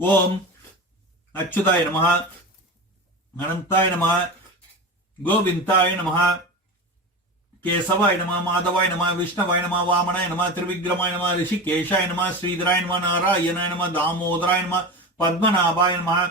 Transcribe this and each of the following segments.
ओम अच्युताय नमः, अनंताय नमः, गोविंदाय नमः, केशवाय नमः, माधवाय नमः, विष्णवाय नमः, वामनाय नमः, त्रिविक्रमाय नमः, ऋषिकेशाय नमः, श्रीधराय नमः, नारायणाय नमः, दामोदराय नमः, पद्मनाभाय नमः।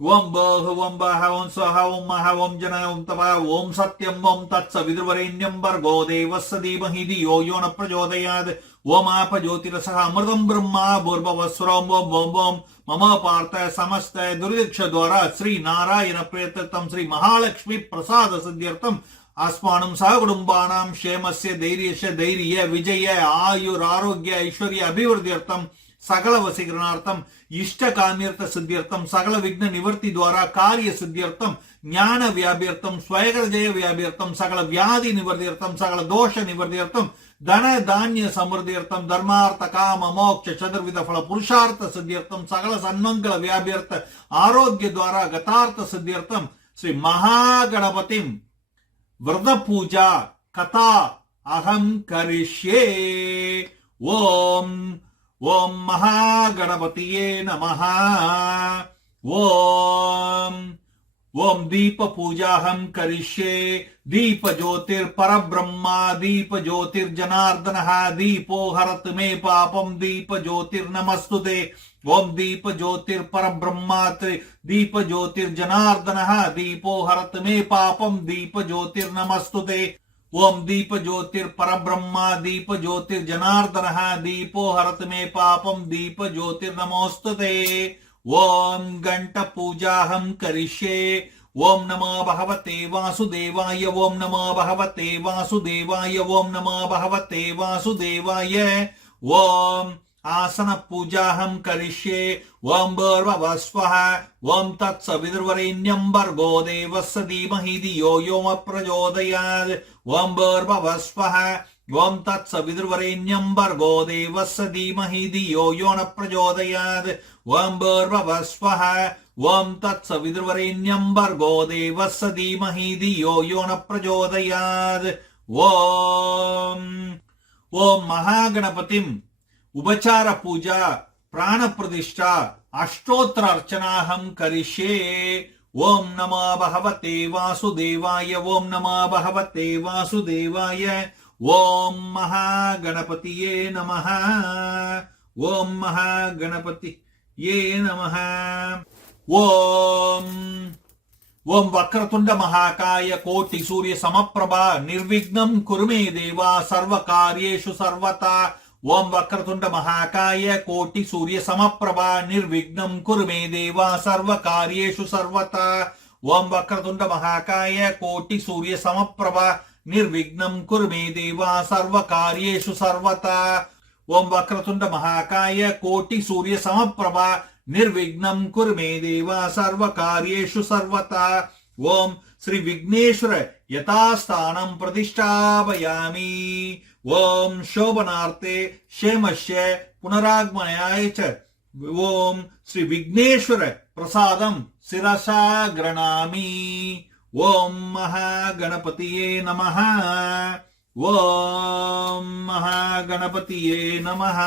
ओम बह ओम बह ओम स्वः ओम मह ओम जन ओम तपः ओम सत्यम ओम तत्सवितुर्वरेण्यं भर्गो देवस्य धीमहि धियो यो न प्रचोदयात्। ओम आप ज्योतिरसः अमृतं ब्रह्मा भूर्भुवस्वरं ओम ओम ओम मम पार्थ समस्त दुर्दिक्ष द्वारा श्री नारायण प्रेतम श्री महालक्ष्मी प्रसाद सिद्ध्यर्थम अस्मानं सह कुटुंबानां क्षेमस्य धैर्यस्य धैर्य विजय आयुरारोग्य ऐश्वर्य अभिवृद्ध्यर्थम सकल वशीकरणार्थम इष्ट काम्यर्थ सिद्ध्यर्थम सकल विघ्न निवर्ति द्वारा कार्य सिद्ध्यर्थम ज्ञान व्याप्यर्थम स्वयं जय व्याप्यर्थम सकल व्याधि निवर्त्यर्थम सकल दोष निवर्त्यर्थम धन धान्य समृद्ध्यर्थम धर्मार्थ काम मोक्ष चतुर्विध फल पुरुषार्थ सिद्ध्यर्थम सकल सन्मंगल व्याप्यर्थ आरोग्य द्वारा गतार्थ सिद्ध्यर्थम श्री महागणपतिम व्रत पूजा कथा अहम करिष्ये। ओम ओम महागणपतिये नमः। ओम ओम दीप पूजाहं करिष्ये। दीप ज्योतिर परब्रह्मा दीप ज्योतिर्जनार्दनः दीपो हरत मे पापम दीप ज्योतिर नमस्तुते। ओम दीप ज्योतिर परब्रह्मा दीप ज्योतिर्जनार्दनः दीपो हरत मे पापम दीप ज्योतिर नमस्तुते। ओम दीप ज्योतिर परब्रह्मा दीप ज्योतिर्जनार्दनः दीपो हरत मे पापम दीप ज्योतिर नमोस्तुते। ओम घंट पूजाहं करिष्ये। ओम नमो भगवते वासुदेवाय। ओम नमो भगवते वासुदेवाय। ओम नमो भगवते वासुदेवाय। ओम आसन पूजाहं करिष्ये। ओम भूर्भुवस्वः। ओम तत्सवितुर्वरेण्यं भर्गो देवस्य धीमहि धियो यो न प्रचोदयात्। ओम भूर्भुवस्वः। ओम तत्सवितुर्वरेण्यं भर्गो देवस्य धीमहि धियो यो न प्रचोदयात्। ओम भूर्भुवस्वः। ओम तत्सवितुर्वरेण्यं भर्गो देवस्य धीमहि धियो यो न प्रचोदयात्। ओम ओम महागणपतिम उपचार पूजा प्राण प्रतिष्ठा अष्टोत्तर अर्चनाहं करिष्ये। ओम नमो भगवते वासुदेवाय। ओम नमो भगवते वासुदेवाय। ओम महागणपतिये नमः। ओम महागणपतिये नमः। ओम ओम वक्रतुंड महाकाय कोटि सूर्य समप्रभा निर्विघ्नं कुरु मे देवा सर्व कार्येषु सर्वदा। ओम वक्रतुंड महाकाय कोटि सूर्य समप्रभा निर्विघ्नं कुरु मे देवा सर्व कार्येषु सर्वदा। ओम वक्रतुंड महाकाय कोटि सूर्य समप्रभा निर्विघ्नं कुरु मे देवा सर्व कार्येषु सर्वदा। ओम वक्रतुंड महाकाय कोटि सूर्य समप्रभा निर्विघ्नं कुरु मे देवा सर्व कार्येषु सर्वदा। ओम श्री विघ्नेश्वर यथास्थानं प्रतिष्ठापयामि। ओम शोभनार्थे क्षेमस्य पुनरागमनाय च ओम श्री विघ्नेश्वर प्रसादं शिरसा गृह्णामि। ओम महागणपतिये नमः। ओम महागणपतिये नमः।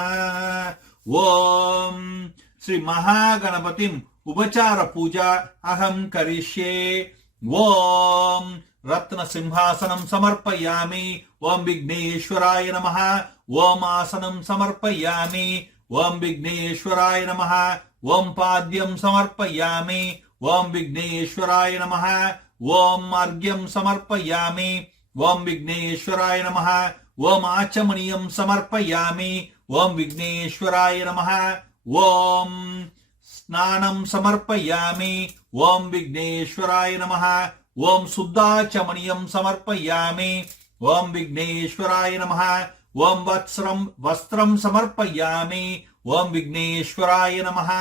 ओम श्री महागणपतिम उपचार पूजा अहं करिष्ये। ओम रत्न सिंहासनं समर्पयामि। ओम विघ्नेश्वराय नमः। ओम आसनं समर्पयामि। ओम विघ्नेश्वराय नमः। ओम पाद्यं समर्पयामि। ओम विघ्नेश्वराय नमः। ओम अर्घ्यं समर्पयामि। ओम विघ्नेश्वराय नमः। ओम आचमनीयं समर्पयामि। ओम विघ्नेश्वराय नमः। ओम स्नानं समर्पयामि। ओम विघ्नेश्वराय नमः। ओम शुद्धाचमनीयं समर्पयामि। ओम विघ्नेश्वराय नमः। ओम वस्त्रं समर्पयामि। ओम विघ्नेश्वराय नमः।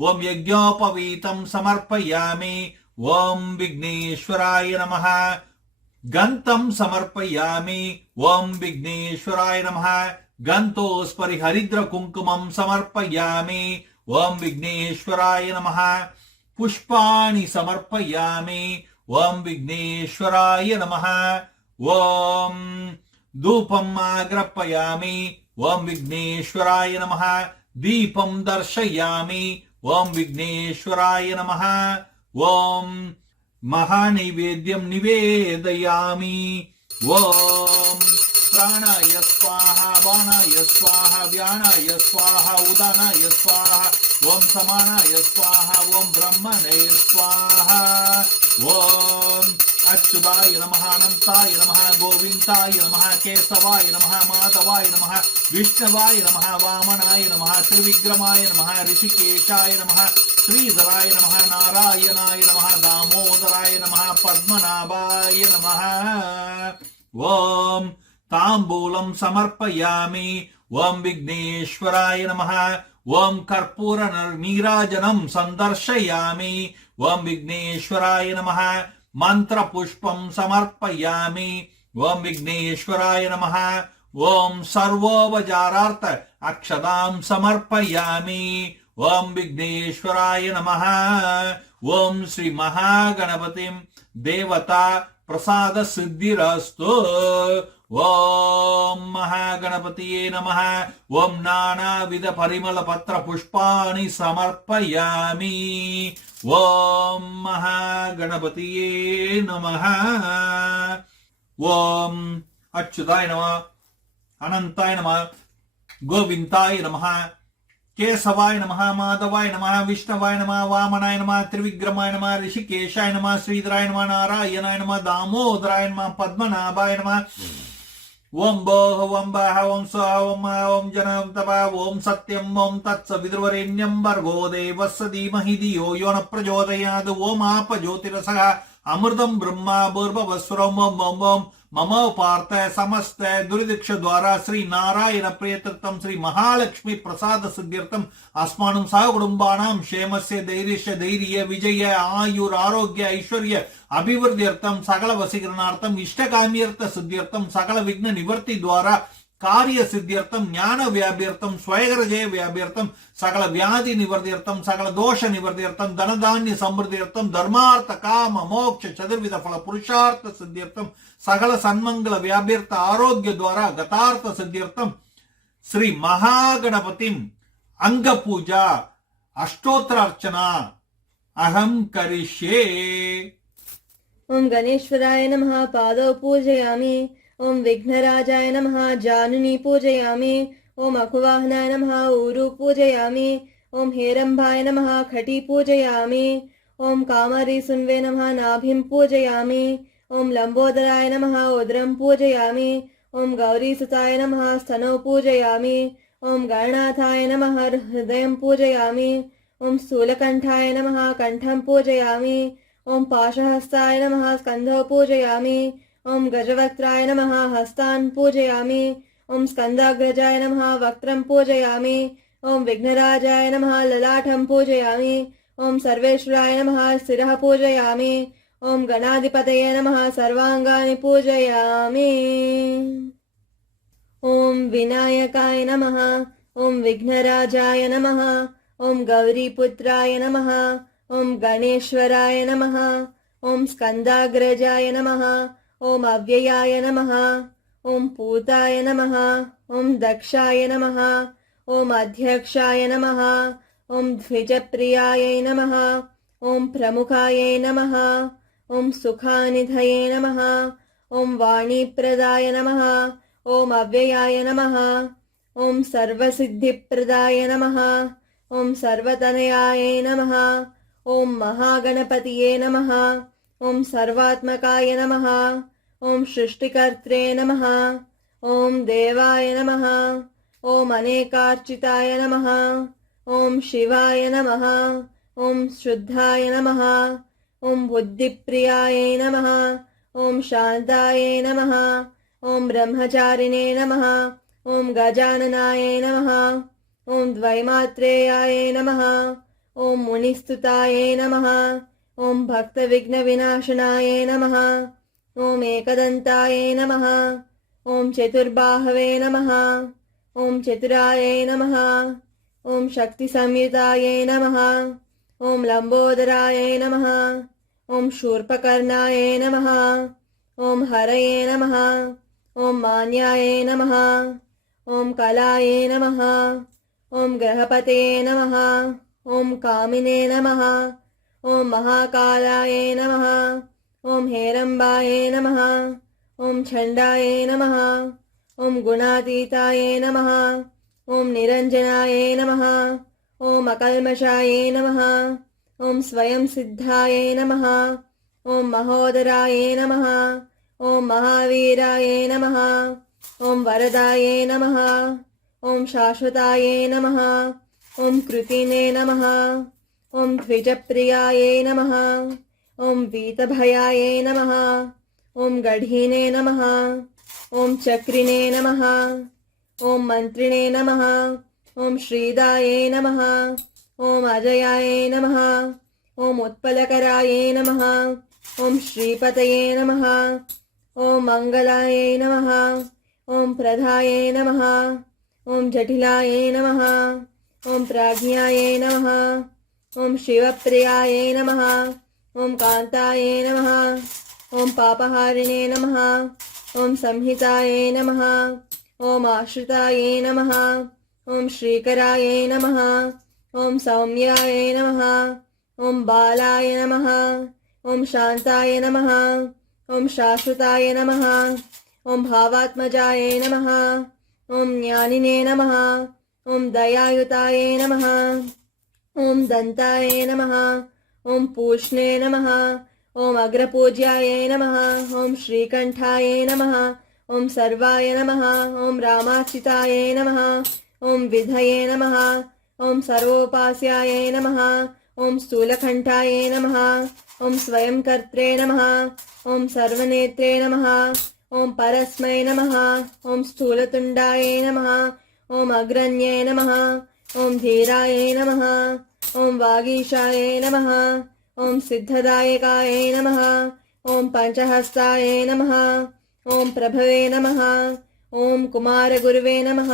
ओम यज्ञोपवीतं समर्पयामि। ओम विघ्नेश्वराय नमः। गन्तं समर्पयामि। ओम विघ्नेश्वराय नमः। गन्धोस्परि हरिद्र कुंकुमं समर्पयामि। ओम विघ्नेश्वराय नमः। पुष्पाणि समर्पयामि। ओम विघ्नेश्वराय नमः। ओम धूपम् आग्रापयामि। ओम विघ्नेश्वराय नमः। दीपं दर्शयामि। ओम विघ्नेश्वराय नमः। ओम महानैवेद्यं निवेदयामि। ओम प्राणाय स्वाहा, बाणाय स्वाहा, व्यानाय स्वाहा, उदानाय स्वाहा, ओम समानाय स्वाहा, ओम ब्रह्मणे स्वाहा। ओम अच्युताय नमः, अनंताय नमः, गोविंदाय नमः, केशवाय नमः, माधवाय नमः, विष्णवाय नमः, वामनाय नमः, त्रिविक्रमाय नमः, ऋषिकेशाय नमः, श्रीधराय नमः, नारायणाय नमः, दामोदराय नमः, पद्मनाभाय नमः। ओम तांबूलं समर्पयामि। ओम विघ्नेश्वराय नमः। ओम कर्पूर नीराजनं संदर्शयामि। ओम विघ्नेश्वराय नमः। मंत्र पुष्पं समर्पयामि। ओम विघ्नेश्वराय नमः। ओम सर्वोपचारार्थ अक्षतां समर्पयामि। ओम विघ्नेश्वराय नमः। ओम श्री महागणपतिं देवता प्रसाद सिद्धिरस्तु। ओम महागणपतिये नमः। ओम नानाविध परिमल पत्र पुष्पाणि समर्पयामि। ओम महागणपतिये नमः। ओम अच्युताय नमः, अनंताय नमः, गोविंदाय नमः, केशवाय नमः, माधवाय नमः, विष्णवाय नमः, वामनाय नमः, त्रिविक्रमाय नमः, ऋषिकेशाय नमः, श्रीधराय नमः, नारायणाय नमः, दामोदराय नमः, पद्मनाभाय नमः। ओम भोः, ओम भः, ओम स्वः, ओम ओम जनम तपः, ओम सत्यम, ओम तत्सवितुर्वरेण्यं भर्गो देवस्य धीमहि धियो यो न प्रचोदयात्। ओम आप ज्योतिरसः अमृतं ब्रह्मा भूर्भुवस्वरम्। ओम ओम ओम मम पार्थ समस्त दुर्दिक्ष द्वारा श्री नारायण प्रियतीर्थम श्री महालक्ष्मी प्रसाद सिद्ध्यर्थम अस्मानं सह कुटुंबानां क्षेमस्य धैर्यस्य धैर्य विजय आयुर आरोग्य ऐश्वर्य अभिवृद्ध्यर्थम सकल वशीकरणार्थम इष्टकाम्यर्थ सिद्ध्यर्थम सकल विघ्न निवर्ति द्वारा कार्य सिद्ध्यर्थम ज्ञान व्याप्यर्थम स्वयं जय व्याप्यर्थम सकल व्याधि निवर्त्यर्थम सकल दोष निवर्त्यर्थम धन धान्य समृद्ध्यर्थम धर्मार्थ काम मोक्ष चतुर्विध फल पुरुषार्थ सिद्ध्यर्थम सकल सन्मंगल व्याप्यर्थ आरोग्य द्वारा गतार्थ सिद्ध्यर्थम श्री महागणपतिम अंग पूजा अष्टोत्तर अर्चना अहम करिष्ये। ओम गणेश्वराय नमः, पादौ पूजयामि। ओम विघ्नराजाय नमः, जानुनी पूजयामि। ओम अकुवाहनाय नमः, ऊरु पूजयामि। ओम हेरंभाय नमः, खटी पूजयामि। ओम कामरी सुन्वे नमः, नाभिं पूजयामि। ओम लंबोदराय नमः, उदरं पूजयामि। ओम गौरीसुताय नमः, स्तनौ पूजयामि। ओम गणनाथाय नमः, हृदयं पूजयामि। ओम स्थूलकण्ठाय नमः, कण्ठं पूजयामि। ओम पाशहस्ताय नमः, स्कन्धौ पूजयामि। ओम गजवक्त्राय नमः, हस्तान् पूजयामि। ओम स्कन्दाग्रजाय नमः, वक्त्रं पूजयामि। ओम विघ्नराजाय नमः, ललाटं पूजयामि। ओम सर्वेश्वराय नमः, शिरः पूजयामि। ओम गणाधिपतये नमः, सर्वाङ्गानि पूजयामि। ओम विनायकाय नमः। ओम विघ्नराजाय नमः। ओम गौरीपुत्राय नमः। ओम गणेश्वराय नमः। ओम स्कन्दाग्रजाय नमः। ओम अव्ययाय नमः। ओम पूताय नमः। ओम दक्षाय नमः। ओम अध्यक्षाय नमः। ओम द्विजप्रियाय नमः। ओम प्रमुखाय नमः। ओम सुखानिधये नमः। ओम वाणीप्रदाय नमः। ओम अव्ययाय नमः। ओम सर्वसिद्धिप्रदाय नमः। ओम सर्वतनयाय नमः। ओम महागणपतिये नमः। ओम सर्वात्मकाय नमः। ओम सृष्टिकर्त्रे नमः। ओम देवाय नमः। ओम अनेकार्चिताय नमः। ओम शिवाय नमः। ओम शुद्धाय नमः। ओम बुद्धिप्रियाय नमः। ओम शान्ताय नमः। ओम ब्रह्मचारिणे नमः। ओम गजाननाय नमः। ओम द्वैमात्रेयाय नमः। ओम मुनिस्तुताय नमः। ओम भक्तविघ्नविनाशनाय नमः। ओम एकदन्ताय नमः। ओम चतुर्बाहवे नमः। ओम चतुराय नमः। ओम शक्तिसंयुताय नमः। ओम लंबोदराय नमः। ओम शूर्पकर्णाय नमः। ओम हरये नमः। ओम मान्याय नमः। ओम कलाय नमः। ओम ग्रहपतये नमः। ॐ कामिने नमः ॐ महाकालाय नमः ॐ हेरम्बाय नमः ॐ छण्डाय नमः ॐ गुणातीताय नमः ॐ निरञ्जनाय नमः ॐ अकल्मषाय नमः ॐ स्वयं सिद्धाय नमः ॐ महोदराय नमः ॐ महावीराय नमः ॐ वरदाय नमः ॐ शाश्वताय नमः ॐ कृतिने नमः ॐ द्विजप्रियाय नमः ॐ वीतभयाय नमः ॐ गढीने नमः ॐ चक्रिणे नमः ॐ मन्त्रिणे नमः ॐ श्रीदाय नमः ॐ अजयाय नमः ॐ उत्पलकराय नमः ॐ श्रीपतये नमः ॐ मङ्गलाय नमः ॐ प्रधाय नमः ॐ जटिलाय नमः ॐ प्राज्ञाय नमः ॐ शिवप्रियाय नमः ॐ कान्ताय नमः ॐ पापहारिणे नमः ॐ संहिताय नमः ॐ आश्रिताय नमः ॐ श्रीकराय नमः ॐ सौम्याय नमः ॐ बालाय नमः ॐ शान्ताय नमः ॐ शाश्वताय नमः ॐ भावात्मजाय नमः ॐ ज्ञानिने नमः ॐ दयायुताय नमः ॐ दन्ताय नमः ॐ पूष्णे नमः ॐ अग्रपूज्याय नमः ॐ श्रीकण्ठाय नमः ॐ सर्वाय नमः ॐ रामार्चिताय नमः ॐ विधये नमः ॐ सर्वोपास्याय नमः ॐ स्थूलकण्ठाय नमः ॐ स्वयंकर्त्रे नमः ॐ सर्वनेत्रे नमः ॐ परस्मै नमः ॐ स्थूलतुण्डाय नमः ॐ अग्रण्ये नमः ॐ धीराय नमः ॐ वागीशाय नमः ॐ सिद्धदायकाय नमः ॐ पञ्चहस्ताय नमः ॐ प्रभवे नमः ॐ कुमारगुरुवे नमः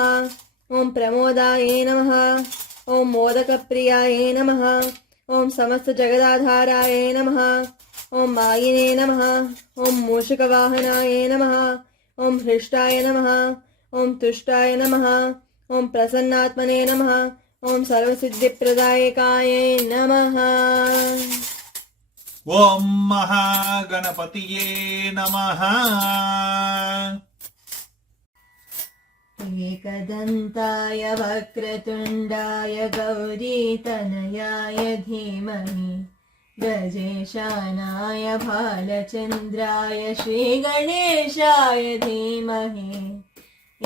ॐ प्रमोदाय नमः ॐ मोदकप्रियाय नमः ॐ समस्तजगदाधाराय नमः ॐ मायिने नमः ॐ मूषिकवाहनाय नमः ॐ हृष्टाय नमः ॐ तुष्टाय नमः ॐ प्रसन्नात्मने नमः ॐ सर्वसिद्धिप्रदायकाय नमः। ॐ महागणपतिये नमः। एकदन्ताय वक्रतुण्डाय गौरीतनयाय धीमहि गजेशानाय भालचन्द्राय श्रीगणेशाय धीमहि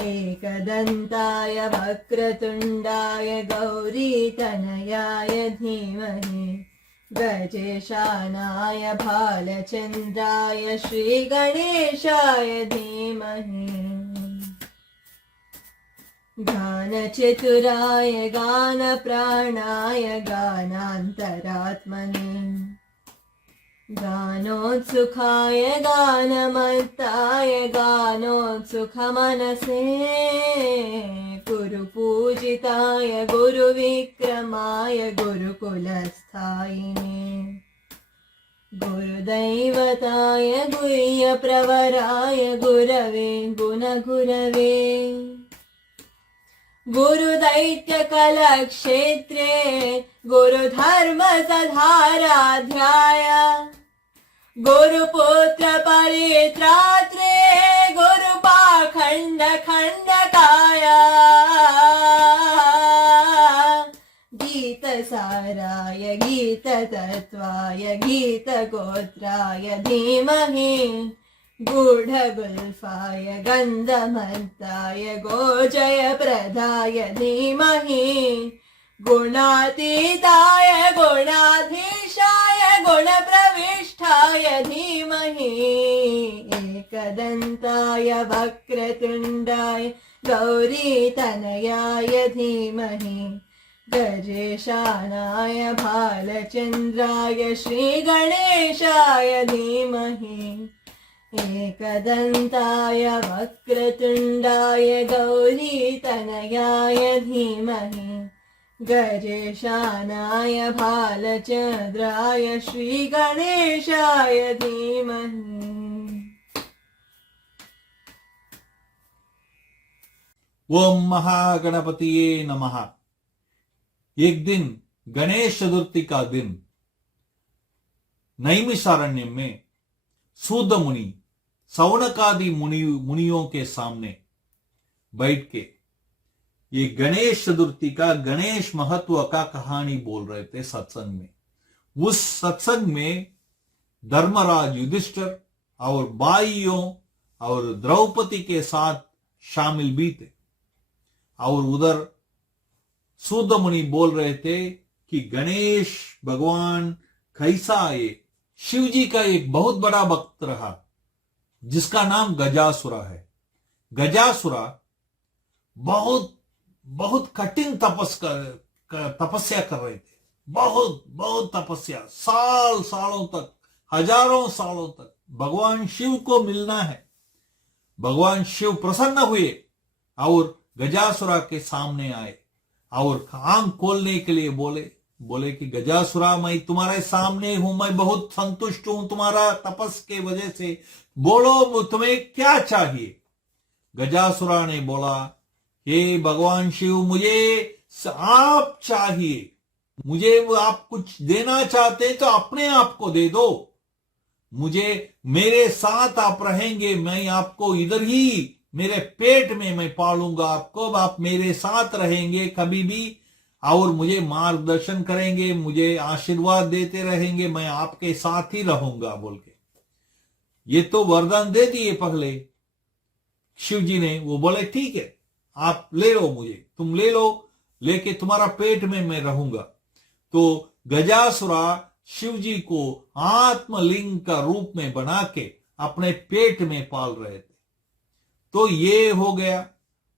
एकदन्ताय वक्रतुण्डाय गौरीतनयाय धीमहि गजेशानाय भालचन्द्राय श्रीगणेशाय धीमहि गानचतुराय गानप्राणाय गानान्तरात्मने गानोत्सुखाय गानमत्ताय गानोत्सुखमनसे गुरुपूजिताय गुरुविक्रमाय गुरुकुलस्थायिने गुरुदैवताय गुह्यप्रवराय गुरवे गुणगुरवे गुरुदैत्यकलक्षेत्रे गुरुधर्मसधाराध्याय गुरुपुत्रपरित्रात्रे गुरुपाखण्डखण्डकाय गीतसाराय गीततत्त्वाय गीतगोत्राय धीमहि गूढगुल्फाय गन्धमन्ताय गोजयप्रदाय धीमहि गुणातीताय गुणाधीशाय गुणप्रविष्टाय धीमहि एकदन्ताय वक्रतुण्डाय गौरीतनयाय धीमहि गजेशानाय भालचन्द्राय श्रीगणेशाय धीमहि एकदन्ताय वक्रतुण्डाय गौरीतनयाय धीमहि गजेशानाय भालचन्द्राय श्रीगणेशाय धीमहि। ओम महागणपतिये नमः। एक दिन गणेश चतुर्थी का दिन नैमिषारण्य में सूद मुनि सौनकादि मुनियों के सामने बैठ के ये गणेश चतुर्थी का गणेश महत्व का कहानी बोल रहे थे सत्संग में। उस सत्संग में धर्मराज युधिष्ठिर और बाइयों और द्रौपदी के साथ शामिल भी थे। और उधर सूद मुनि बोल रहे थे कि गणेश भगवान कैसा है। शिव जी का एक बहुत बड़ा भक्त रहा जिसका नाम गजासुरा है। गजासुरा बहुत बहुत कठिन तपस्या कर रहे थे। बहुत बहुत तपस्या, सालों तक, हजारों सालों तक भगवान शिव को मिलना है। भगवान शिव प्रसन्न हुए और गजासुरा के सामने आए और आंख खोलने के लिए बोले कि गजासुरा, मैं तुम्हारे सामने हूं, मैं बहुत संतुष्ट हूं तुम्हारा तपस के वजह से, बोलो तुम्हें क्या चाहिए। गजासुरा ने बोला, हे भगवान शिव, मुझे आप चाहिए, मुझे आप कुछ देना चाहते तो अपने आप को दे दो। मुझे मेरे साथ आप रहेंगे, मैं आपको इधर ही मेरे पेट में मैं पालूंगा आपको, आप मेरे साथ रहेंगे कभी भी और मुझे मार्गदर्शन करेंगे, मुझे आशीर्वाद देते रहेंगे, मैं आपके साथ ही रहूंगा बोल के ये तो वरदान दे दिए पहले शिव जी ने। वो बोले ठीक है, आप ले लो, मुझे तुम ले लो, लेके तुम्हारा पेट में मैं रहूंगा। तो गजासुरा शिव जी को आत्मलिंग का रूप में बना के अपने पेट में पाल रहे थे। तो ये हो गया।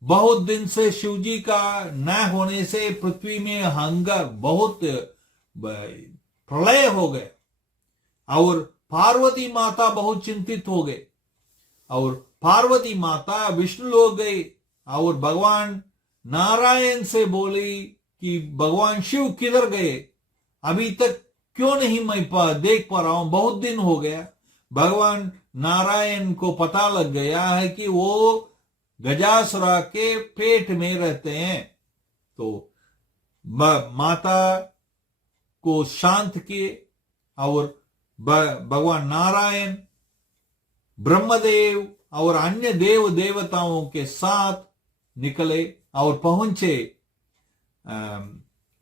बहुत दिन से शिव जी का न होने से पृथ्वी में हंगर, बहुत प्रलय हो गया और पार्वती माता बहुत चिंतित हो गए और पार्वती माता विष्णु लोग गए और भगवान नारायण से बोली कि भगवान शिव किधर गए, अभी तक क्यों नहीं मैं देख पा रहा हूं, बहुत दिन हो गया। भगवान नारायण को पता लग गया है कि वो गजासुरा के पेट में रहते हैं। तो माता को शांत किए और भगवान नारायण, ब्रह्मदेव और अन्य देव देवताओं के साथ निकले और पहुंचे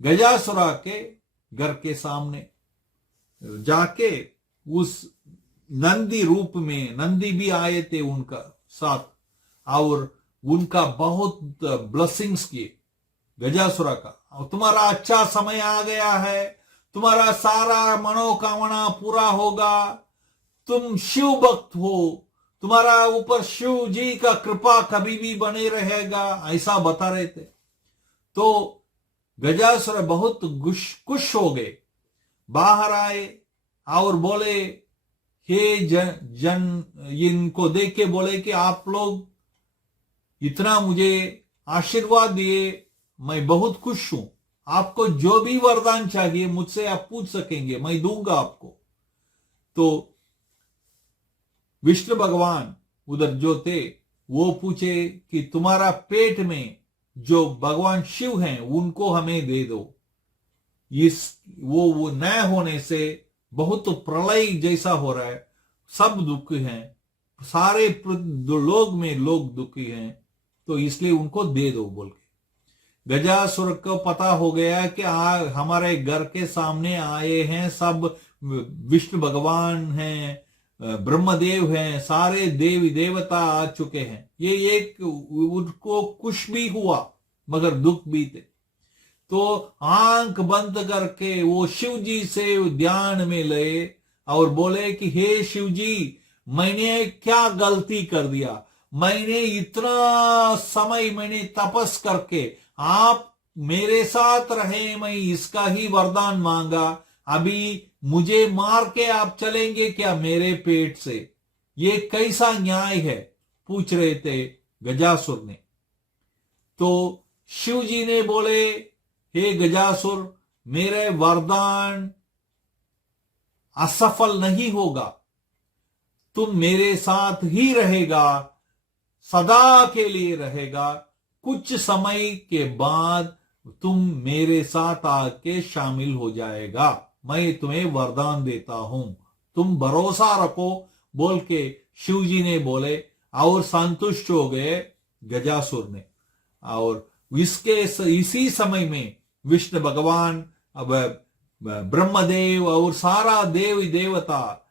गजासुरा के घर के सामने। जाके उस नंदी रूप में, नंदी भी आए थे उनका साथ और उनका बहुत ब्लेसिंग्स किए गजासुरा का। और तुम्हारा अच्छा समय आ गया है, तुम्हारा सारा मनोकामना पूरा होगा, तुम शिव भक्त हो, तुम्हारा ऊपर शिव जी का कृपा कभी भी बने रहेगा, ऐसा बता रहे थे। तो गजासुर बहुत खुश हो गए, बाहर आए और बोले, हे जन इनको देख के बोले कि आप लोग इतना मुझे आशीर्वाद दिए, मैं बहुत खुश हूं, आपको जो भी वरदान चाहिए मुझसे आप पूछ सकेंगे, मैं दूंगा आपको। तो विष्णु भगवान उधर जो थे वो पूछे कि तुम्हारा पेट में जो भगवान शिव हैं उनको हमें दे दो। वो न होने से बहुत प्रलय जैसा हो रहा है, सब दुखी हैं, सारे लोग में लोग दुखी हैं, तो इसलिए उनको दे दो बोल के। गजासुर को पता हो गया कि हमारे घर के सामने आए हैं सब विष्णु भगवान हैं, ब्रह्मदेव हैं, सारे देवी देवता आ चुके हैं। ये एक उनको खुश भी हुआ मगर दुख भी थे। तो आंख बंद करके वो शिव जी से ध्यान में ले और बोले कि हे शिव जी, मैंने क्या गलती कर दिया, मैंने इतना समय मैंने तपस करके आप मेरे साथ रहे, मैं इसका ही वरदान मांगा, अभी मुझे मार के आप चलेंगे क्या मेरे पेट से, ये कैसा न्याय है, पूछ रहे थे गजासुर ने। तो शिव जी ने बोले, हे गजासुर, मेरे वरदान असफल नहीं होगा, तुम मेरे साथ ही रहेगा, सदा के लिए रहेगा। कुछ समय के बाद तुम मेरे साथ आके शामिल हो जाएगा, मैं तुम्हें वरदान देता हूं, तुम भरोसा रखो बोल के शिव जी ने बोले और संतुष्ट हो गए गजासुर ने। और इसी समय में विष्णु भगवान, अब ब्रह्मदेव और सारा देवी देवता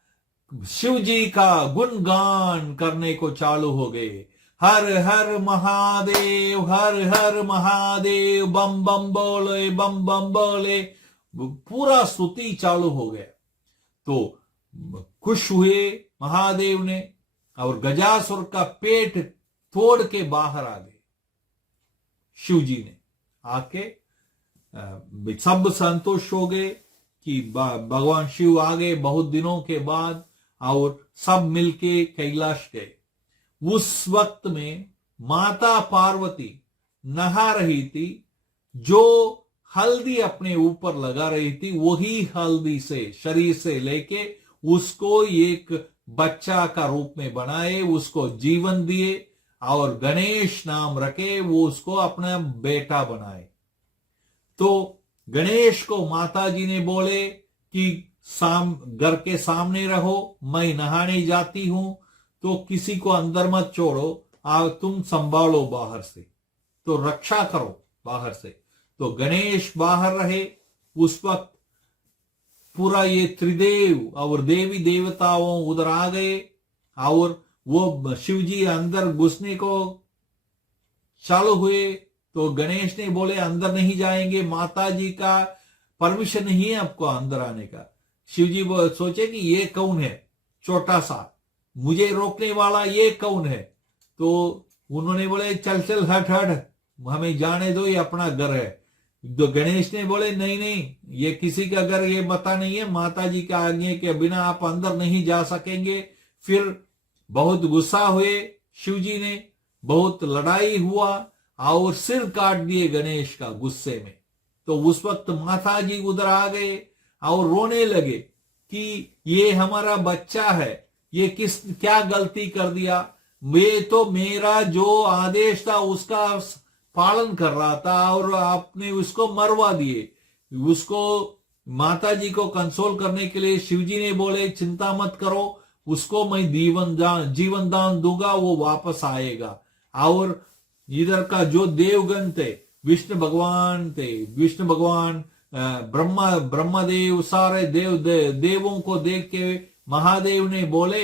शिव जी का गुणगान करने को चालू हो गए। हर हर महादेव, हर हर महादेव, बम बम बोले, बम बम बोले, पूरा स्तुति चालू हो गया। तो खुश हुए महादेव ने और गजासुर का पेट तोड़ के बाहर आ गए। शिव जी ने आके सब संतुष्ट हो गए कि भगवान शिव आ गए बहुत दिनों के बाद, और सब मिलके कैलाश गए। उस वक्त में माता पार्वती नहा रही थी, जो हल्दी अपने ऊपर लगा रही थी वही हल्दी से शरीर से लेके उसको एक बच्चा का रूप में बनाए, उसको जीवन दिए और गणेश नाम रखे, वो उसको अपना बेटा बनाए। तो गणेश को माता जी ने बोले कि घर के सामने रहो, मैं नहाने जाती हूं, तो किसी को अंदर मत छोड़ो, तुम संभालो बाहर से, तो रक्षा करो बाहर से। तो गणेश बाहर रहे। उस वक्त पूरा ये त्रिदेव और देवी देवताओं उधर आ गए और वो शिव जी अंदर घुसने को चालू हुए। तो गणेश ने बोले अंदर नहीं जाएंगे, माता जी का परमिशन नहीं है आपको अंदर आने का। शिव जी सोचे कि ये कौन है छोटा सा, मुझे रोकने वाला ये कौन है। तो उन्होंने बोले चल चल हट हट, हमें जाने दो, ये अपना घर है। तो गणेश ने बोले नहीं नहीं, ये किसी का घर ये पता नहीं है, माता जी के आज्ञा के बिना आप अंदर नहीं जा सकेंगे। फिर बहुत गुस्सा हुए शिव जी ने, बहुत लड़ाई हुआ और सिर काट दिए गणेश का गुस्से में। तो उस वक्त माता जी उधर आ गए और रोने लगे कि ये हमारा बच्चा है, ये क्या गलती कर दिया, ये तो मेरा जो आदेश था उसका पालन कर रहा था और आपने उसको मरवा दिए। उसको माता जी को कंसोल करने के लिए शिव जी ने बोले चिंता मत करो, उसको मैं जीवन दान दूंगा, वो वापस आएगा। और इधर का जो देवगण थे, विष्णु भगवान थे, विष्णु भगवान ब्रह्मदेव सारे देवों को देख के महादेव ने बोले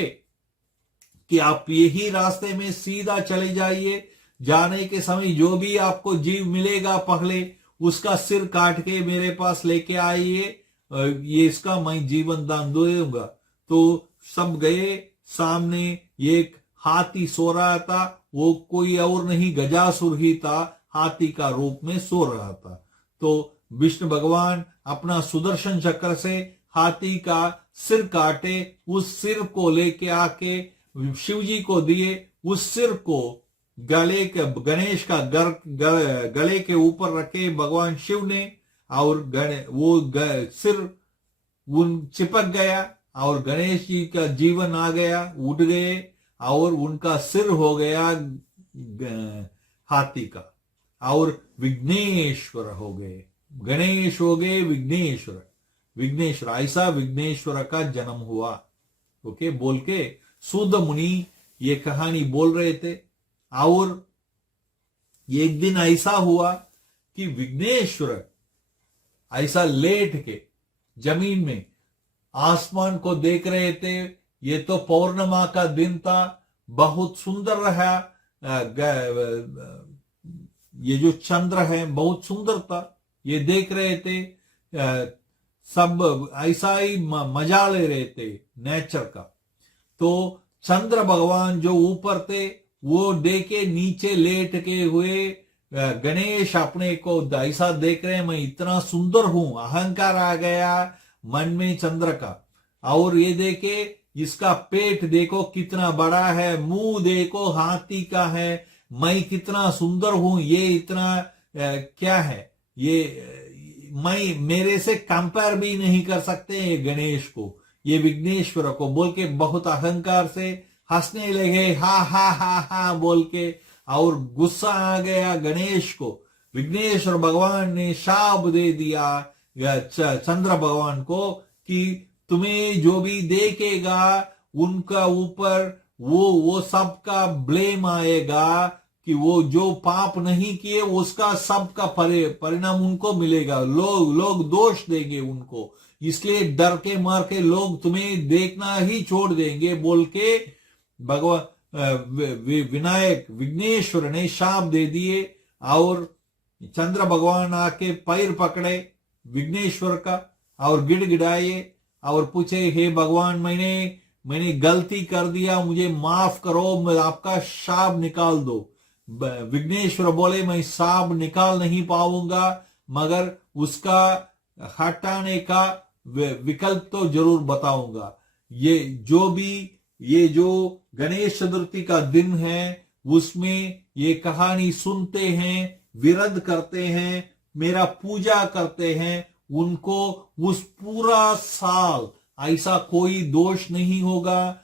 कि आप यही रास्ते में सीधा चले जाइए, जाने के समय जो भी आपको जीव मिलेगा पहले उसका सिर काट के मेरे पास लेके आइए, ये इसका मैं जीवन दान दूंगा। तो सब गए, सामने एक हाथी सो रहा था, वो कोई और नहीं गजासुर ही था, हाथी का रूप में सो रहा था। तो विष्णु भगवान अपना सुदर्शन चक्र से हाथी का सिर काटे, उस सिर को लेके आके शिव जी को दिए। उस सिर को गले के गणेश का गले के ऊपर रखे भगवान शिव ने, और वो सिर चिपक गया और गणेश जी का जीवन आ गया, उठ गए और उनका सिर हो गया हाथी का, और विघ्नेश्वर हो गए, गणेश हो गए विघ्नेश्वर। विघ्नेश्वर, ऐसा विघ्नेश्वर का जन्म हुआ। ओके बोल के सूद मुनि ये कहानी बोल रहे थे। और एक दिन ऐसा हुआ कि विघ्नेश्वर ऐसा लेट के जमीन में आसमान को देख रहे थे। ये तो पौर्णिमा का दिन था, बहुत सुंदर रहा, ये जो चंद्र है बहुत सुंदर था, ये देख रहे थे। सब ऐसा ही मजा ले रहे थे नेचर का। तो चंद्र भगवान जो ऊपर थे वो देखे नीचे लेट के हुए गणेश अपने को ऐसा देख रहे हैं, मैं इतना सुंदर हूं, अहंकार आ गया मन में चंद्र का। और ये देखे इसका पेट देखो कितना बड़ा है, मुंह देखो हाथी का है, मैं कितना सुंदर हूं, ये इतना क्या है, ये मैं मेरे से कंपेयर भी नहीं कर सकते ये गणेश को, ये विघ्नेश्वर को बोल के बहुत अहंकार से हंसने लगे, हा हा हा हा बोल के। और गुस्सा आ गया गणेश को विघ्नेश्वर भगवान ने शाप दे दिया चंद्र भगवान को कि तुम्हें जो भी देखेगा उनका ऊपर वो सबका ब्लेम आएगा कि वो जो पाप नहीं किए उसका सबका परिणाम उनको मिलेगा। लोग दोष देंगे उनको, इसलिए डर के मार के लोग तुम्हें देखना ही छोड़ देंगे बोल के भगवान विनायक विघ्नेश्वर ने शाप दे दिए। और चंद्र भगवान आके पैर पकड़े विघ्नेश्वर का और गिड़गिड़ाए और पूछे, हे भगवान मैंने गलती कर दिया, मुझे माफ करो, मैं आपका शाप निकाल दो। विघ्नेश्वर बोले, मैं शाप निकाल नहीं पाऊंगा मगर उसका हटाने का विकल्प तो जरूर बताऊंगा। ये जो गणेश चतुर्थी का दिन है उसमें ये कहानी सुनते हैं, विरध करते हैं, मेरा पूजा करते हैं, उनको उस पूरा साल ऐसा कोई दोष नहीं होगा,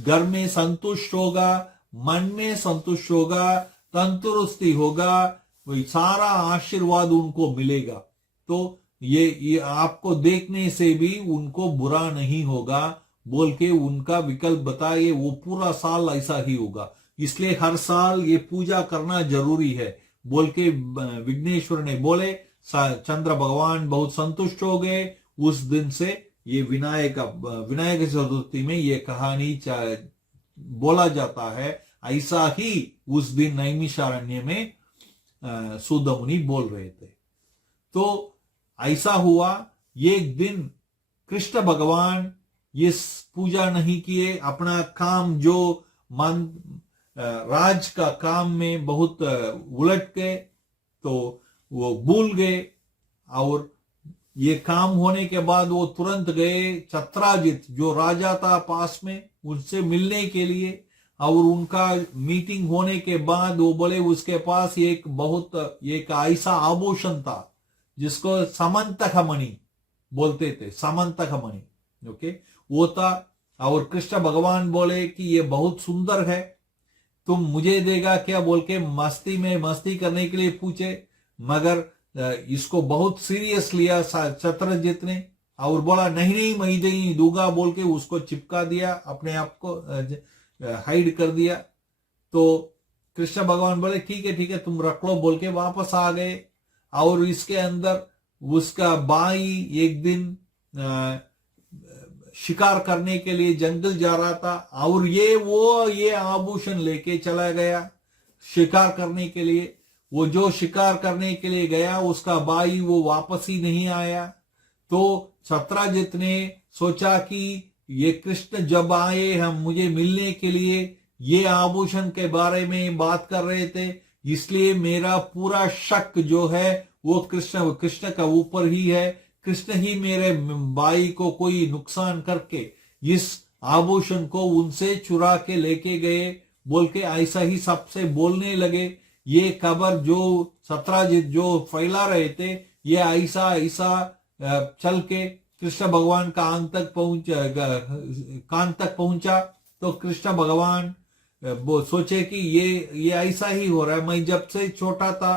घर में संतुष्ट होगा, मन में संतुष्ट होगा, तंदुरुस्ती होगा, सारा आशीर्वाद उनको मिलेगा। तो ये आपको देखने से भी उनको बुरा नहीं होगा बोल के उनका विकल्प बताए। वो पूरा साल ऐसा ही होगा, इसलिए हर साल ये पूजा करना जरूरी है बोल के विघ्नेश्वर ने बोले। चंद्र भगवान बहुत संतुष्ट हो गए। उस दिन से ये विनायक चतुर्थी में ये कहानी बोला जाता है। ऐसा ही उस दिन नैमिषारण्य में सूत मुनि बोल रहे थे। तो ऐसा हुआ, एक दिन कृष्ण भगवान ये पूजा नहीं किए, अपना काम जो राज का काम में बहुत उलट गए, तो वो भूल गए। और ये काम होने के बाद वो तुरंत गए चत्राजित जो राजा था पास में, उनसे मिलने के लिए। और उनका मीटिंग होने के बाद वो बोले उसके पास एक ऐसा आभूषण था जिसको समंतक मणि बोलते थे, समंतक मणि, ओके, वो था। और कृष्ण भगवान बोले कि ये बहुत सुंदर है, तुम मुझे देगा क्या बोल के मस्ती करने के लिए पूछे, मगर इसको बहुत सीरियस लिया चत्रजित ने और बोला नहीं मैं नहीं दूंगा बोल के उसको चिपका दिया, अपने आप को हाइड कर दिया। तो कृष्ण भगवान बोले ठीक है तुम रख लो बोल के वापस आ गए। और इसके अंदर उसका भाई एक दिन शिकार करने के लिए जंगल जा रहा था और ये आभूषण लेके चला गया शिकार करने के लिए। वो जो शिकार करने के लिए गया उसका भाई वो वापस ही नहीं आया। तो सत्राजित ने सोचा कि ये कृष्ण जब आए हम मुझे मिलने के लिए ये आभूषण के बारे में बात कर रहे थे, इसलिए मेरा पूरा शक जो है वो कृष्ण का ऊपर ही है। कृष्ण ही मेरे भाई को कोई नुकसान करके इस आभूषण को उनसे चुरा के लेके गए बोल के ऐसा ही सबसे बोलने लगे। ये खबर जो सत्राजित जो फैला रहे थे ये ऐसा चल के कृष्ण भगवान कान तक पहुंचा। तो कृष्ण भगवान सोचे कि ये ऐसा ही हो रहा है, मैं जब से छोटा था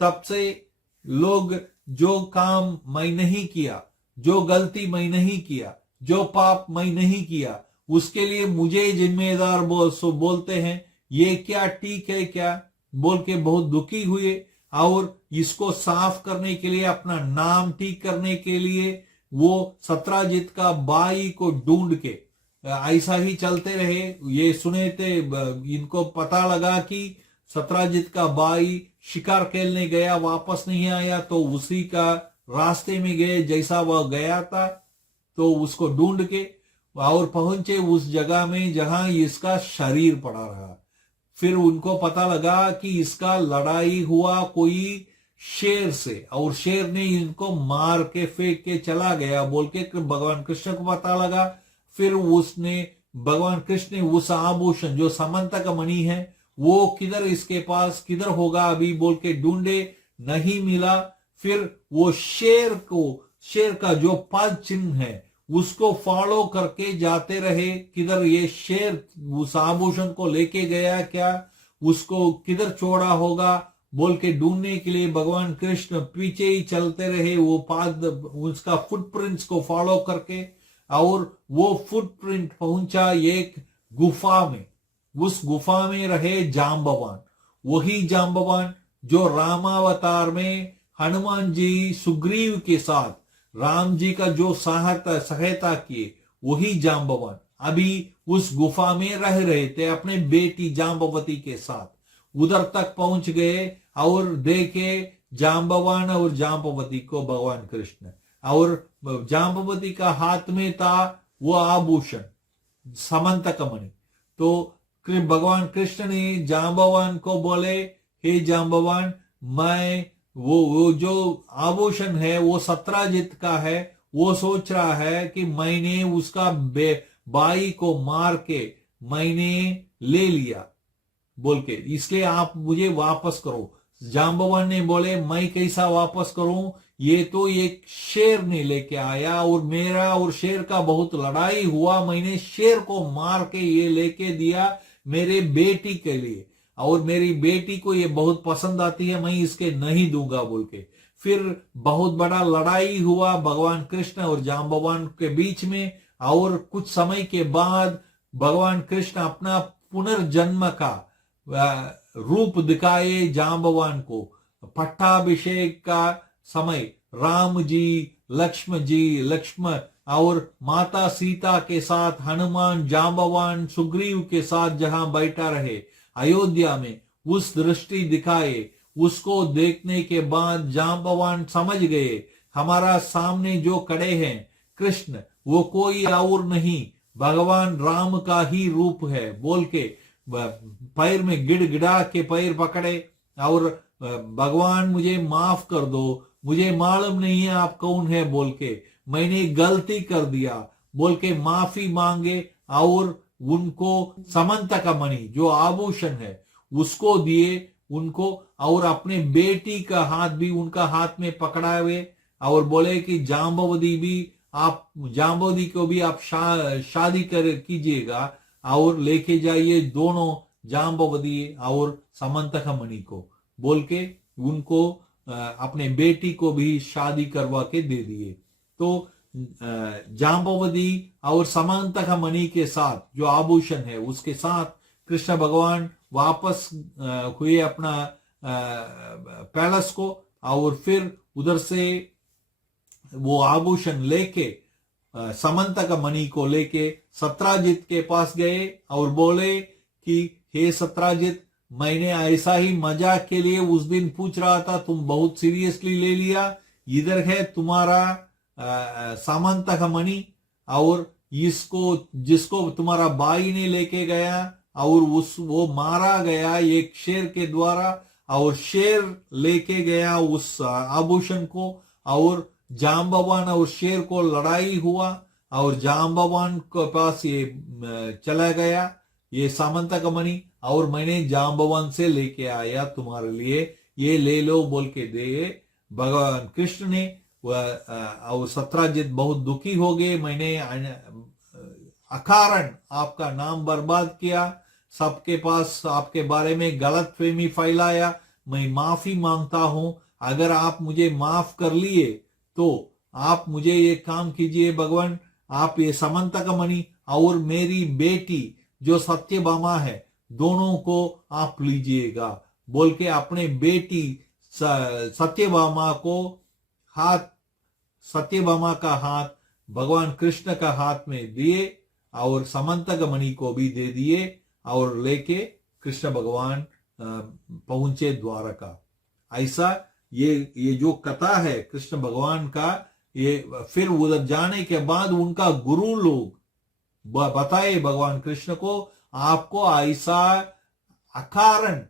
तब से लोग जो काम मैं नहीं किया, जो गलती मैं नहीं किया, जो पाप मैं नहीं किया उसके लिए मुझे जिम्मेदार बोलते हैं, ये क्या ठीक है क्या बोल के बहुत दुखी हुए। और इसको साफ करने के लिए, अपना नाम ठीक करने के लिए वो सत्राजित का भाई को ढूंढ के ऐसा ही चलते रहे। ये सुने थे, इनको पता लगा कि सत्राजित का भाई शिकार खेलने गया वापस नहीं आया, तो उसी का रास्ते में गए जैसा वह गया था। तो उसको ढूंढ के और पहुंचे उस जगह में जहां इसका शरीर पड़ा रहा। फिर उनको पता लगा कि इसका लड़ाई हुआ कोई शेर से और शेर ने इनको मार के फेंक के चला गया बोल के भगवान कृष्ण को पता लगा। फिर भगवान कृष्ण ने उस आभूषण जो समंतक मणि है वो किधर इसके पास किधर होगा अभी बोल के ढूंढे, नहीं मिला। फिर वो शेर का जो पद चिन्ह है उसको फॉलो करके जाते रहे, किधर ये शेर उस आभूषण को लेके गया क्या, उसको किधर छोड़ा होगा बोल के ढूंढने के लिए भगवान कृष्ण पीछे ही चलते रहे, वो पाद उसका फुटप्रिंट्स को फॉलो करके, और वो फुटप्रिंट पहुंचा एक गुफा में। उस गुफा में रहे जाम्बवान, वही जाम्बवान जो रामावतार में हनुमान जी सुग्रीव के साथ राम जी का जो सहायता किए, वही जाम्बवान अभी उस गुफा में रह रहे थे अपने बेटी जाम्बवती के साथ। उधर तक पहुंच गए और देखे जाम्बवान और जाम्बवती को भगवान कृष्ण, और जाम्बवती का हाथ में था वो आभूषण समंतक मणि। तो भगवान कृष्ण ने जाम्बवान को बोले, हे जाम्बवान, मैं वो जो आभूषण है वो सत्राजित का है, वो सोच रहा है कि मैंने उसका भाई को मार के मैंने ले लिया बोल के, इसलिए आप मुझे वापस करो। जाम्बवान ने बोले, मैं कैसा वापस करूं, ये तो एक शेर ने लेके आया और मेरा और शेर का बहुत लड़ाई हुआ, मैंने शेर को मार के ये लेके दिया मेरे बेटी के लिए, और मेरी बेटी को ये बहुत पसंद आती है, मैं इसके नहीं दूंगा बोल के। फिर बहुत बड़ा लड़ाई हुआ भगवान कृष्ण और जाम्बवान के बीच में, और कुछ समय के बाद भगवान कृष्ण अपना पुनर्जन्म का रूप दिखाए जाम्बवान को। पट्टाभिषेक का समय राम जी, लक्ष्मण और माता सीता के साथ हनुमान, जाम्बवान, सुग्रीव के साथ जहां बैठा रहे अयोध्या में, उस दृष्टि दिखाए। उसको देखने के बाद जाम्बवान समझ गए हमारा सामने जो खड़े हैं कृष्ण, वो कोई और नहीं भगवान राम का ही रूप है बोल के पैर में गिड़गिड़ा के पैर पकड़े, और भगवान मुझे माफ कर दो, मुझे मालूम नहीं है आप कौन है बोल के, मैंने गलती कर दिया बोल के माफी मांगे, और उनको समंतक मणि जो आभूषण है उसको दिए उनको, और अपने बेटी का हाथ भी उनका हाथ में पकड़ा हुए, और बोले कि जाम्बवती को भी आप शादी कर कीजिएगा और लेके जाइए दोनों जाम्बवती और समंतक मणि को बोल के उनको अपने बेटी को भी शादी करवा के दे दिए। तो जाम्बवती और समंतक मणि के साथ जो आभूषण है उसके साथ कृष्ण भगवान वापस हुए अपना पैलेस को, और फिर उधर से वो आभूषण लेके समंतक मणि को लेके सत्राजित के पास गए और बोले कि हे सत्राजित, मैंने ऐसा ही मजाक के लिए उस दिन पूछ रहा था, तुम बहुत सीरियसली ले लिया, इधर है तुम्हारा समंतक मणि, और इसको जिसको तुम्हारा भाई ने लेके गया और वो मारा गया एक शेर के द्वारा, और शेर लेके गया उस आभूषण को, और जाम्बवान और शेर को लड़ाई हुआ, और जाम्बवान के पास ये चला गया ये समंतक मणि, और मैंने जाम्बवान से लेके आया तुम्हारे लिए, ये ले लो बोल के दे भगवान कृष्ण ने। और सत्राजित बहुत दुखी हो गए, मैंने अकारण आपका नाम बर्बाद किया, सबके पास आपके बारे में गलत फहमी फैलाया, मैं माफी मांगता हूं, अगर आप मुझे माफ कर लिए तो आप मुझे ये काम कीजिए भगवान, आप ये समंतक मणि और मेरी बेटी जो सत्यभामा है दोनों को आप लीजिएगा बोल के अपने बेटी सत्यभामा का हाथ भगवान कृष्ण का हाथ में दिए, और समंतक मणि को भी दे दिए, और लेके कृष्ण भगवान पहुंचे द्वारका। ऐसा ये जो कथा है कृष्ण भगवान का, ये फिर उधर जाने के बाद उनका गुरु लोग बताए भगवान कृष्ण को, आपको ऐसा अकारण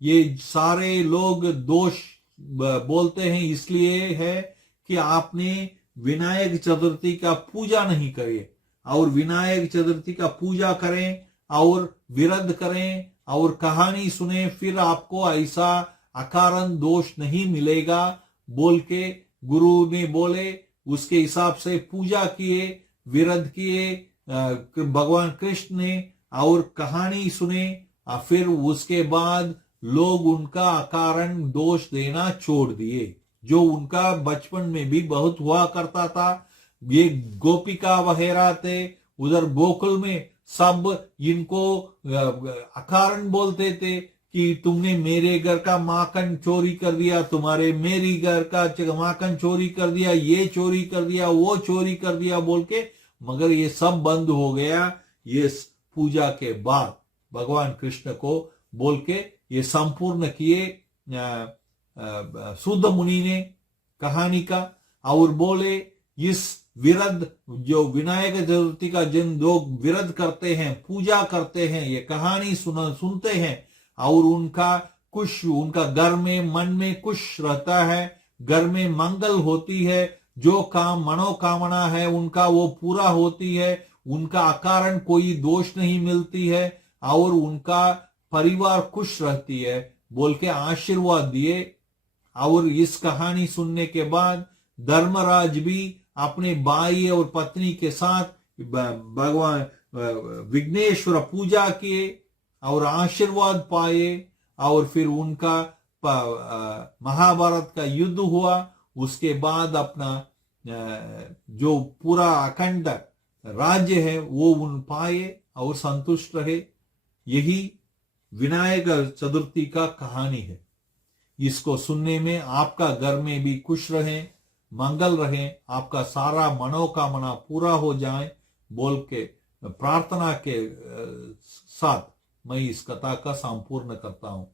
ये सारे लोग दोष बोलते हैं इसलिए है कि आपने विनायक चतुर्थी का पूजा नहीं करे, और विनायक चतुर्थी का पूजा करें और विरध करें और कहानी सुने, फिर आपको ऐसा अकारण दोष नहीं मिलेगा बोल के गुरु ने बोले। उसके हिसाब से पूजा किए, विरध किए भगवान कृष्ण ने, और कहानी सुने, फिर उसके बाद लोग उनका अकारण दोष देना छोड़ दिए, जो उनका बचपन में भी बहुत हुआ करता था। ये गोपिका वगैरह थे उधर गोकुल में, सब इनको अकारण बोलते थे कि तुमने मेरे घर का माखन चोरी कर दिया, तुम्हारे मेरी घर का माखन चोरी कर दिया, ये चोरी कर दिया, वो चोरी कर दिया बोल के। मगर ये सब बंद हो गया ये पूजा के बाद। भगवान कृष्ण को बोल के ये संपूर्ण किए शुद्ध मुनि ने कहानी का, और बोले इस विरध जो विनायक चतुर्थी का जिन लोग विरध करते हैं, पूजा करते हैं, ये कहानी सुनते हैं और उनका घर में मन में खुश रहता है, घर में मंगल होती है, जो काम मनोकामना है उनका वो पूरा होती है, उनका अकारण कोई दोष नहीं मिलती है और उनका परिवार खुश रहती है बोल के आशीर्वाद दिए। और इस कहानी सुनने के बाद धर्मराज भी अपने भाई और पत्नी के साथ भगवान विघ्नेश्वर पूजा किए और आशीर्वाद पाए। और फिर उनका महाभारत का युद्ध हुआ। उसके बाद अपना जो पूरा अखंड राज्य है वो उन पाए और संतुष्ट रहे। यही विनायक चतुर्थी का कहानी है। इसको सुनने में आपका घर में भी खुश रहे, मंगल रहे, आपका सारा मनोकामना पूरा हो जाए बोल के प्रार्थना के साथ मैं इस कथा का संपूर्ण करता हूं।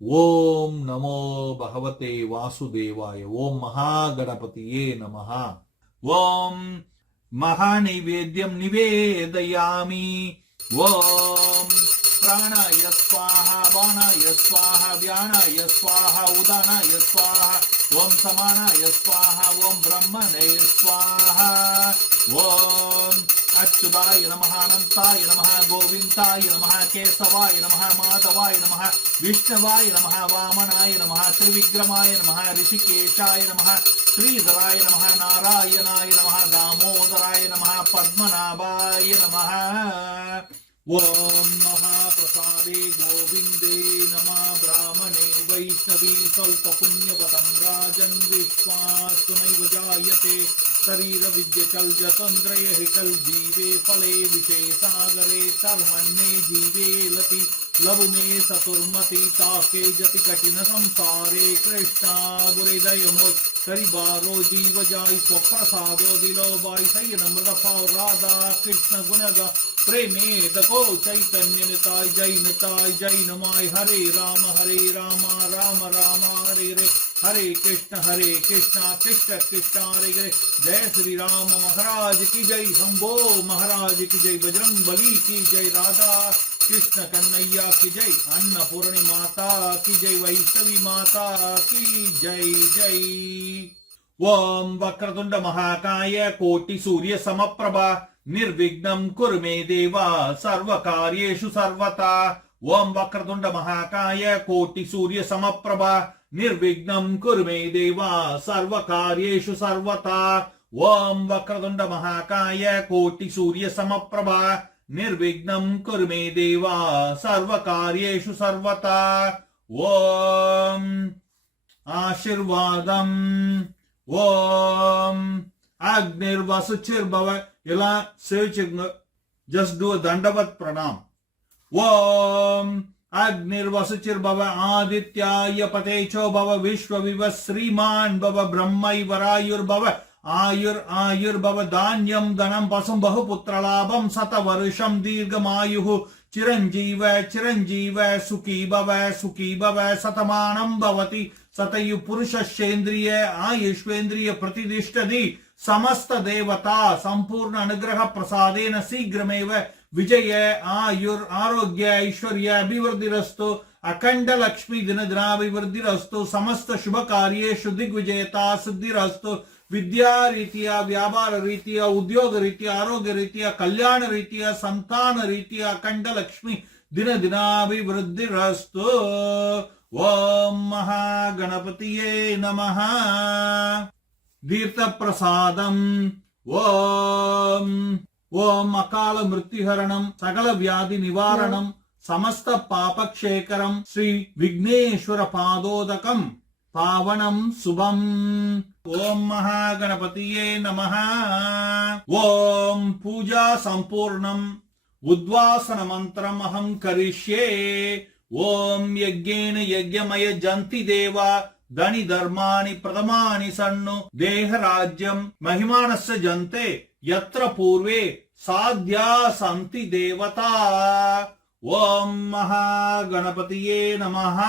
ओम नमो भगवते वासुदेवाय। ओम महागणपतिये नमः। ओम महानैवेद्यं निवेदयामि। ओम प्राणाय स्वाहा, बाणाय स्वाहा, व्यानाय स्वाहा, उदानाय स्वाहा, ओम समानाय स्वाहा, ओम ब्रह्मणे स्वाहा। ओम अच्युताय नमः, अनंताय नमः, गोविंदाय नमः, केशवाय नमः, माधवाय नमः, विष्णवाय नमः, वामनाय नमः, त्रिविक्रमाय नमः, ऋषिकेशाय नमः, श्रीधराय नमः, नारायणाय नमः, दामोदराय नमः, पद्मनाभाय नमः। ओम महाप्रसादे गोविंदे नमः। ब्राह्मणे वैष्णवी स्वल्प पुण्यवतं राजन् विश्वास्तु नैव जायते शरीर विद्य कल जतन्द्रय कल जीवे फले विशेषागरे कर्मण्ये जीवे लति लवुने सतुर्मति ताके जति कठिन संसारे कृष्णा बुरेदयमो करिबारो जीव जाय स्वप्रसादो दिलो बाई सही नम्रत पाव राधा कृष्ण गुणगा प्रेमे दको चैतन्य निताय जय नमाय। हरे राम राम राम हरे रे, हरे कृष्ण कृष्ण कृष्ण हरे हरे। जय श्री राम महाराज की जय, शंभो महाराज की जय, बजरंग बली की जय, राधा कृष्ण कन्हैया की जय, अन्नपूर्णी माता की जय, वैष्णवी माता की जय जय। ओम वक्रतुंड महाकाय कोटि सूर्य समप्रभा निर्विघ्नं कुरु मे देवा सर्वकार्येषु सर्वदा। ओम वक्रतुंड महाकाय कोटि सूर्य समप्रभा निर्विघ्नं कुरु मे देवा सर्वकार्येषु सर्वदा। ओम वक्रतुंड महाकाय कोटि सूर्य समप्रभा निर्विघ्नं कुरु मे देवा सर्वकार्येषु सर्वदा। ओम आशीर्वादम। ओम अग्निर्वसुचिर्भव। ఇలా సేవ్ చేయండి, జస్ట్ డూ దండవత్ ప్రణామ్. ఓం అగ్నిర్వసుచిర్భవ ఆదిత్యాయ పతేచో భవ విశ్వవివ శ్రీమాన్ భవ బ్రహ్మైవరాయుర్భవ ఆయుర్భవ ధాన్యం ధనం పశుం బహుపుత్రలాభం శతవర్షం దీర్ఘమాయుః చిరంజీవ సుఖీ భవ శతమానం భవతి सतयु पुरुषेन्द्रिय आयुष्वेन्द्रिय प्रतिष्ठति समस्त देवता संपूर्ण अनुग्रह प्रसादेन शीघ्रमेव विजय आयुर आरोग्य ऐश्वर्य अभिवृद्धिरस्तु अखंड लक्ष्मी दिनदिनाभिवृद्धिरस्तु समस्त शुभ कार्येषु दिग्विजयता सिद्धिरस्तु विद्या रीत्या व्यापार रीत्या उद्योग रीत्या आरोग्य रीत्या कल्याण रीत्या संतान रीत्या अखंड लक्ष्मी दिनदिनाभिवृद्धिरस्तु। ओम महागणपतिये नमः। तीर्थ प्रसादम। ओम अकाल मृत्युहरणम सकल व्याधि निवारणम समस्त पापक्षेकरं श्री विघ्नेश्वर पादोदकं पावनं शुभम्। ओम महागणपतिये नमः। ओम पूजा संपूर्णम्। उद्वासन मंत्रम् अहं करिष्ये। ओम यज्ञेन यज्ञमय जन्ति देवा धनि धर्माणि प्रथमानि सन्नु देहराज्यं महिमानस्य जन्ते यत्र पूर्वे साध्या सन्ति देवता। ओम महागणपतिये नमः।